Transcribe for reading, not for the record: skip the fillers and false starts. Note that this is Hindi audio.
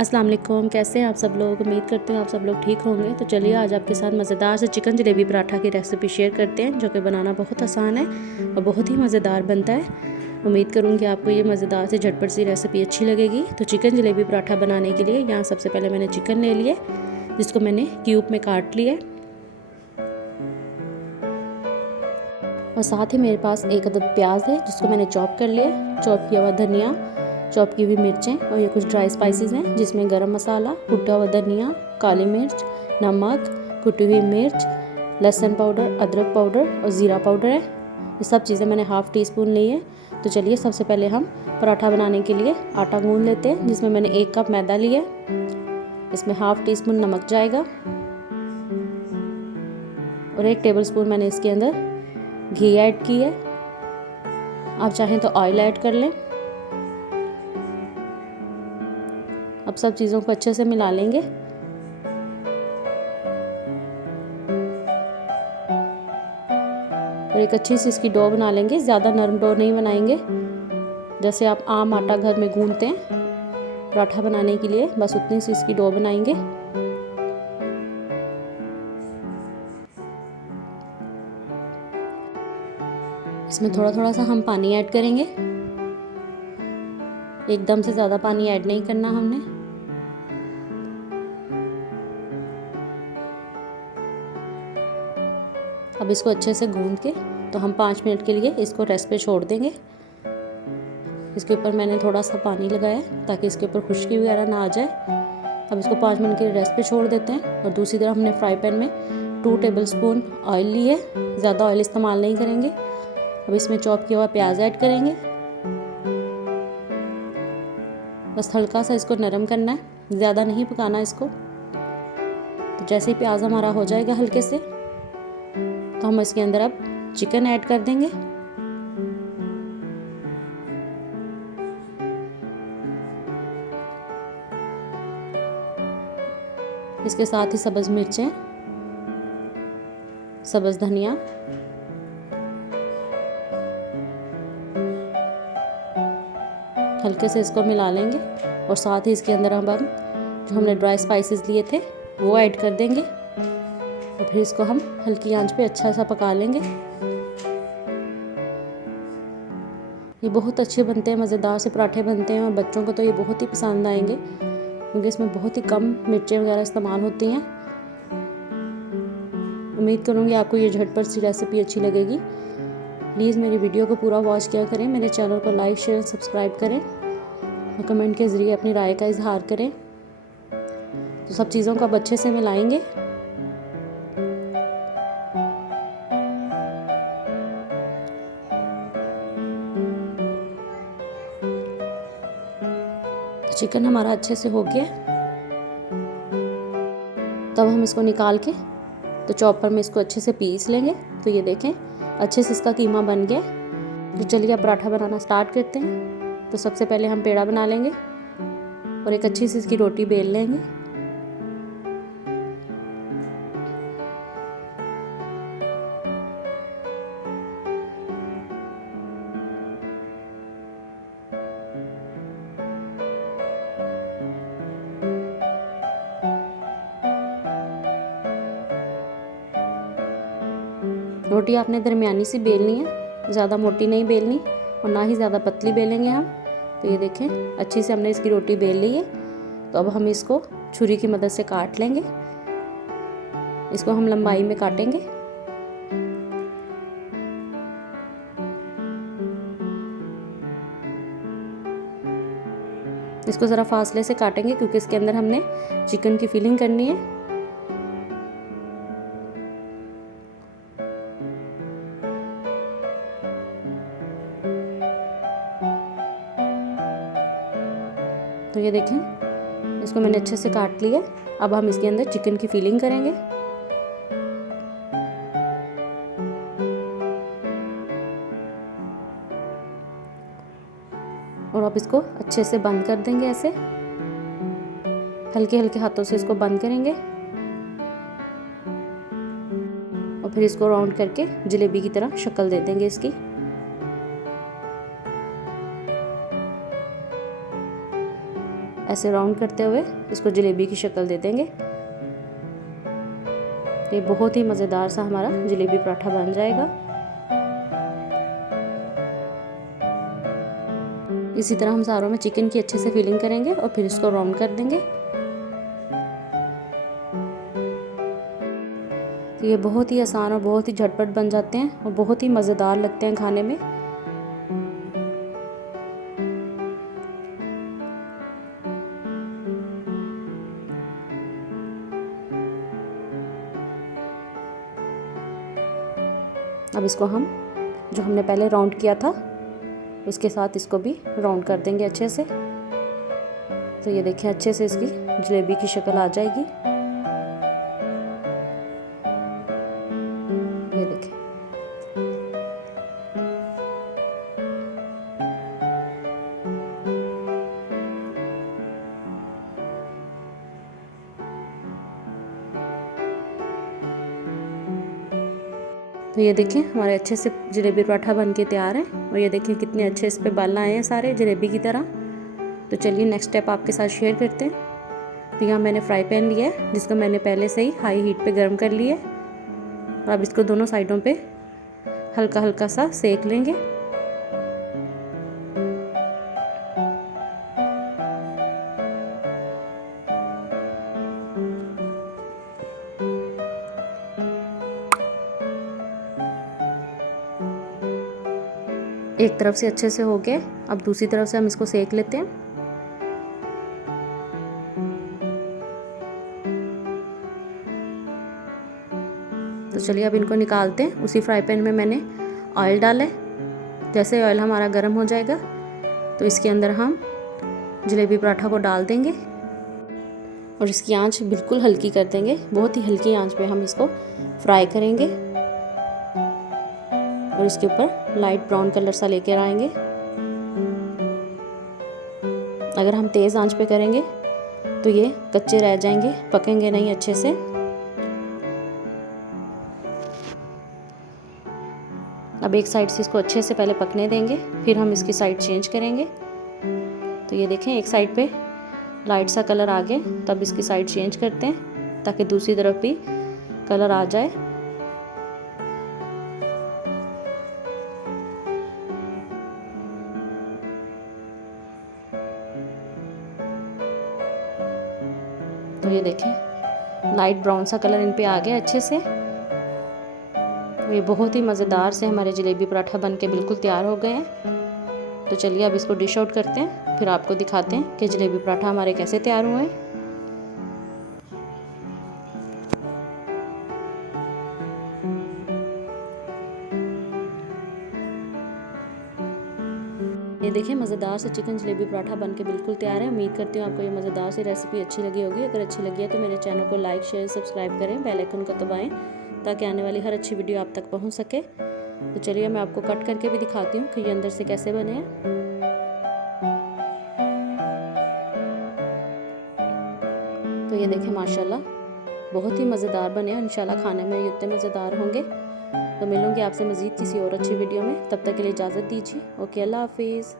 अस्सलाम वालेकुम, कैसे हैं आप सब लोग। उम्मीद करते हैं आप सब लोग ठीक होंगे। तो चलिए आज आपके साथ मज़ेदार से चिकन जलेबी पराठा की रेसिपी शेयर करते हैं, जो कि बनाना बहुत आसान है और बहुत ही मज़ेदार बनता है। उम्मीद करूँगी आपको ये मज़ेदार से झटपट सी रेसिपी अच्छी लगेगी। तो चिकन जलेबी पराठा बनाने के लिए यहाँ सबसे पहले मैंने चिकन ले लिया, जिसको मैंने क्यूब में काट लिया, और साथ ही मेरे पास एक अदद प्याज है जिसको मैंने चॉप कर लिया, चॉप किया हुआ धनिया, चॉप की हुई मिर्चें, और ये कुछ ड्राई स्पाइसेस हैं जिसमें गरम मसाला, कुटा हुआ धनिया, काली मिर्च, नमक, कुटी हुई मिर्च, लहसुन पाउडर, अदरक पाउडर और ज़ीरा पाउडर है। ये सब चीज़ें मैंने हाफ़ टी स्पून ली है। तो चलिए सबसे पहले हम पराठा बनाने के लिए आटा गूंद लेते हैं, जिसमें मैंने 1 कप मैदा लिया। इसमें हाफ़ टी स्पून नमक जाएगा और 1 टेबल स्पून मैंने इसके अंदर घी ऐड की है। आप चाहें तो ऑयल ऐड कर लें। अब सब चीज़ों को अच्छे से मिला लेंगे। और एक अच्छी सी इसकी डो बना लेंगे। ज़्यादा नरम डो नहीं बनाएंगे, जैसे आप आम आटा घर में गूंथते हैं पराठा बनाने के लिए, बस उतनी सी इसकी डो बनाएंगे। इसमें थोड़ा थोड़ा सा हम पानी ऐड करेंगे, एकदम से ज़्यादा पानी ऐड नहीं करना हमने। अब इसको अच्छे से गूंद के तो हम 5 मिनट के लिए इसको रेस्ट पे छोड़ देंगे। इसके ऊपर मैंने थोड़ा सा पानी लगाया ताकि इसके ऊपर खुश्की वगैरह ना आ जाए। अब इसको 5 मिनट के लिए रेस्ट पे छोड़ देते हैं। और दूसरी तरफ हमने फ्राई पैन में 2 टेबल स्पून ऑयल ली है, ज़्यादा ऑयल इस्तेमाल नहीं करेंगे। अब इसमें चॉप किया हुआ प्याज ऐड करेंगे, बस हल्का सा इसको नरम करना है, ज़्यादा नहीं पकाना इसको। तो जैसे ही प्याज हमारा हो जाएगा हल्के से, तो हम इसके अंदर अब चिकन ऐड कर देंगे। इसके साथ ही सब्ज़ मिर्चें, सब्ज़ धनिया, हल्के से इसको मिला लेंगे। और साथ ही इसके अंदर हम जो हमने ड्राई स्पाइसेस लिए थे वो ऐड कर देंगे, और फिर इसको हम हल्की आंच पे अच्छा सा पका लेंगे। ये बहुत अच्छे बनते हैं, मज़ेदार से पराठे बनते हैं, और बच्चों को तो ये बहुत ही पसंद आएंगे क्योंकि इसमें बहुत ही कम मिर्चें वगैरह इस्तेमाल होती हैं। उम्मीद करूँगी आपको ये झटपट सी रेसिपी अच्छी लगेगी। प्लीज़ मेरी वीडियो को पूरा वॉच किया करें, मेरे चैनल को लाइक शेयर सब्सक्राइब करें और कमेंट के ज़रिए अपनी राय का इजहार करें। तो सब चीज़ों को अब अच्छे से मिलाएंगे। चिकन हमारा अच्छे से हो गया, तब हम इसको निकाल के तो चॉपर में इसको अच्छे से पीस लेंगे। तो ये देखें अच्छे से इसका कीमा बन गया। तो चलिए अब पराठा बनाना स्टार्ट करते हैं। तो सबसे पहले हम पेड़ा बना लेंगे और एक अच्छी सी इसकी रोटी बेल लेंगे। रोटी आपने दरमियानी सी बेलनी है, ज़्यादा मोटी नहीं बेलनी और ना ही ज़्यादा पतली बेलेंगे हम। तो ये देखें अच्छी से हमने इसकी रोटी बेल ली है। तो अब हम इसको छुरी की मदद से काट लेंगे। इसको हम लंबाई में काटेंगे। इसको ज़रा फासले से काटेंगे क्योंकि इसके अंदर हमने चिकन की फिलिंग करनी है। तो ये देखें इसको मैंने अच्छे से काट लिया। अब हम इसके अंदर चिकन की फिलिंग करेंगे। और अब इसको अच्छे से बंद कर देंगे, ऐसे हल्के हल्के हाथों से इसको बंद करेंगे और फिर इसको राउंड करके जलेबी की तरह शक्ल दे देंगे इसकी। ऐसे राउंड करते हुए इसको जलेबी की शक्ल दे देंगे। ये बहुत ही मज़ेदार सा हमारा जलेबी पराठा बन जाएगा। इसी तरह हम सारों में चिकन की अच्छे से फिलिंग करेंगे और फिर इसको राउंड कर देंगे। तो ये बहुत ही आसान और बहुत ही झटपट बन जाते हैं और बहुत ही मज़ेदार लगते हैं खाने में। अब इसको हम जो हमने पहले राउंड किया था उसके साथ इसको भी राउंड कर देंगे अच्छे से। तो ये देखिए अच्छे से इसकी जलेबी की शक्ल आ जाएगी। ये देखिए तो ये देखिए हमारे अच्छे से जलेबी पराठा बन के तैयार है। और ये देखिए कितने अच्छे इस पे बाल आए हैं सारे जलेबी की तरह। तो चलिए नेक्स्ट स्टेप आपके साथ शेयर करते हैं। तो यहाँ मैंने फ्राई पैन लिया है जिसको मैंने पहले से ही हाई हीट पे गर्म कर लिया है। और अब इसको दोनों साइडों पे हल्का हल्का सा सेक लेंगे। एक तरफ से अच्छे से हो गए, अब दूसरी तरफ से हम इसको सेक लेते हैं। तो चलिए अब इनको निकालते हैं। उसी फ्राई पैन में मैंने ऑयल डाला है। जैसे ऑयल हमारा गर्म हो जाएगा तो इसके अंदर हम जलेबी पराठा को डाल देंगे और इसकी आंच बिल्कुल हल्की कर देंगे। बहुत ही हल्की आंच पे हम इसको फ्राई करेंगे और इसके ऊपर लाइट ब्राउन कलर सा लेकर आएंगे। अगर हम तेज़ आंच पे करेंगे तो ये कच्चे रह जाएंगे, पकेंगे नहीं अच्छे से। अब एक साइड से इसको अच्छे से पहले पकने देंगे, फिर हम इसकी साइड चेंज करेंगे। तो ये देखें एक साइड पे लाइट सा कलर आ गया, तब इसकी साइड चेंज करते हैं ताकि दूसरी तरफ भी कलर आ जाए। तो ये देखें लाइट ब्राउन सा कलर इन पे आ गया अच्छे से। ये बहुत ही मज़ेदार से हमारे जलेबी पराठा बन के बिल्कुल तैयार हो गए हैं। तो चलिए अब इसको डिश आउट करते हैं, फिर आपको दिखाते हैं कि जलेबी पराठा हमारे कैसे तैयार हुए हैं। ये देखिए मज़ेदार से चिकन जलेबी पराठा बन के बिल्कुल तैयार है। उम्मीद करती हूँ आपको ये मज़ेदार सी रेसिपी अच्छी लगी होगी। अगर अच्छी लगी है तो मेरे चैनल को लाइक शेयर सब्सक्राइब करें, बेल आइकन को दबाएं ताकि आने वाली हर अच्छी वीडियो आप तक पहुँच सके। तो चलिए मैं आपको कट करके भी दिखाती हूँ कि ये अंदर से कैसे बने हैं। तो ये देखिए माशाल्लाह बहुत ही मज़ेदार बने हैं। इंशाल्लाह खाने में ये इतने मज़ेदार होंगे। तो मिलूंगी आपसे मज़ीद किसी और अच्छी वीडियो में, तब तक के लिए इजाज़त दीजिए। ओके, अल्लाह हाफिज़।